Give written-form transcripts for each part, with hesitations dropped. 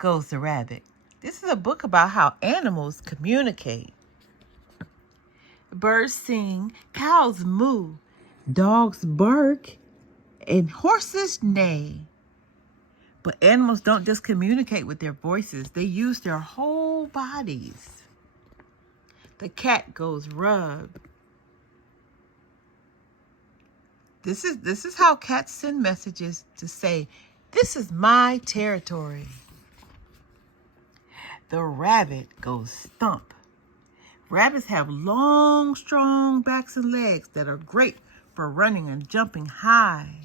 Goes the Rabbit. This is a book about how animals communicate. Birds sing, cows moo, dogs bark, and horses neigh. But animals don't just communicate with their voices. They use their whole bodies. The cat goes rub. This is how cats send messages to say, "This is my territory." The rabbit goes stump. Rabbits have long, strong backs and legs that are great for running and jumping high.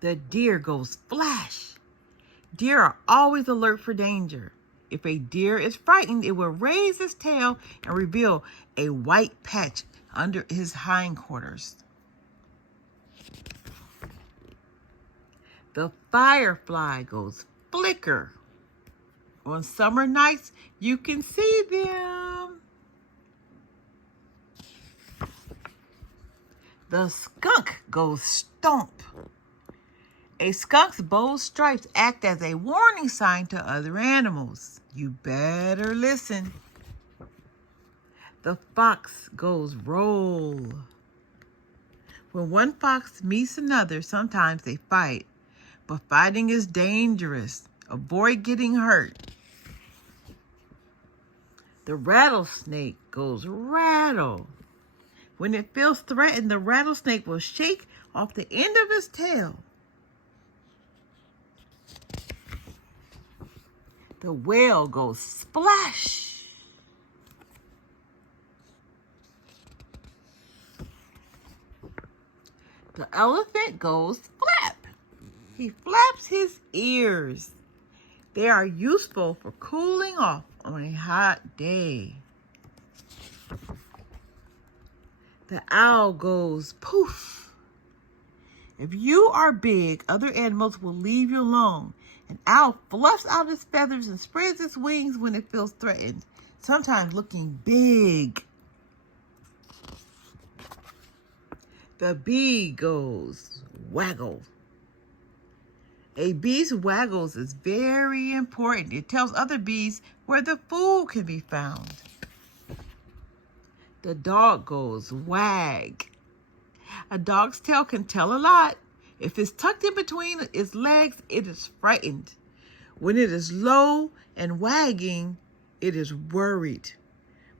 The deer goes flash. Deer are always alert for danger. If a deer is frightened, it will raise its tail and reveal a white patch under his hindquarters. The firefly goes flicker. On summer nights, you can see them. The skunk goes stomp. A skunk's bold stripes act as a warning sign to other animals. You better listen. The fox goes roll. When one fox meets another, sometimes they fight. But fighting is dangerous. Avoid getting hurt. The rattlesnake goes rattle. When it feels threatened, the rattlesnake will shake off the end of its tail. The whale goes splash. The elephant goes flap. He flaps his ears. They are useful for cooling off on a hot day. The owl goes poof. If you are big, other animals will leave you alone. An owl fluffs out its feathers and spreads its wings when it feels threatened, sometimes looking big. The bee goes waggle. A bee's waggles is very important. It tells other bees where the food can be found. The dog goes wag. A dog's tail can tell a lot. If it's tucked in between its legs, it is frightened. When it is low and wagging, it is worried.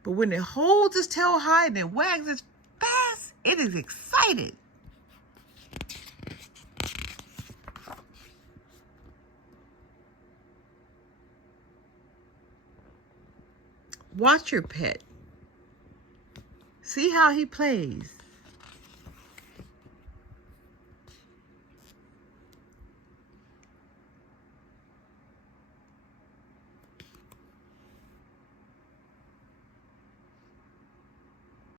But when it holds its tail high and it wags it fast, it is excited. Watch your pet. See how he plays.